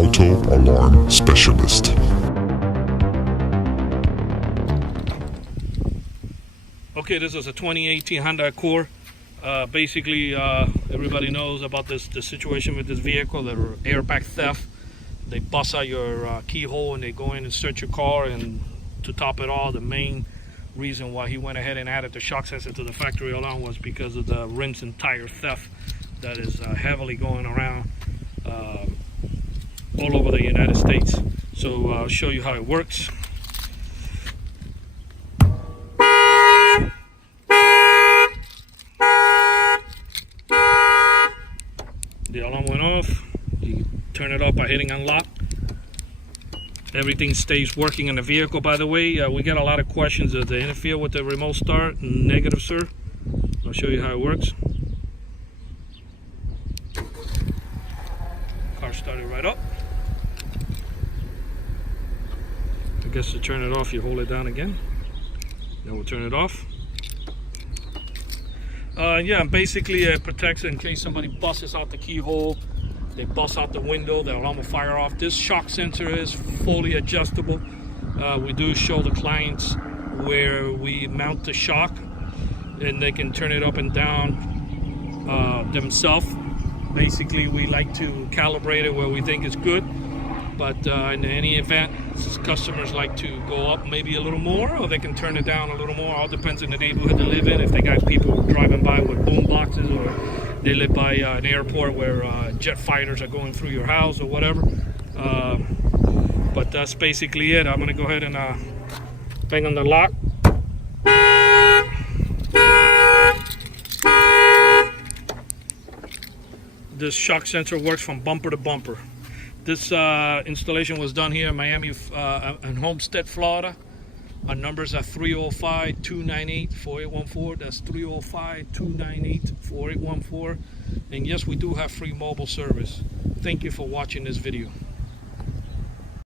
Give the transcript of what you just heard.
auto alarm specialist. Okay, this is a 2018 Honda Accord. Basically, everybody knows about the situation with this vehicle, the airbag theft. They bust out your keyhole and they go in and search your car, and to top it all, the main reason why he went ahead and added the shock sensor to the factory alarm was because of the rims and tire theft that is heavily going around all over the United States. So I'll show you how it works. The alarm went off. You turn it off by hitting unlock. Everything stays working in the vehicle, by the way. We get a lot of questions. Does it interfere with the remote start? Negative, sir. I'll show you how it works. Car started right up. I guess to turn it off, you hold it down again. Then we'll turn it off. Yeah, and basically it protects in case somebody busts out the keyhole, they bust out the window, the alarm will fire off. This shock sensor is fully adjustable. We do show the clients where we mount the shock, and they can turn it up and down themselves. Basically, we like to calibrate it where we think it's good, but in any event, customers like to go up maybe a little more, or they can turn it down a little more. All depends on the neighborhood they live in. If they got people driving by with boom boxes, or they live by an airport where jet fighters are going through your house or whatever. But that's basically it. I'm going to go ahead and bang on the lock. This shock sensor works from bumper to bumper. This installation was done here in Miami in Homestead, Florida. Our numbers are 305-298-4814. That's 305-298-4814. And yes, we do have free mobile service. Thank you for watching this video.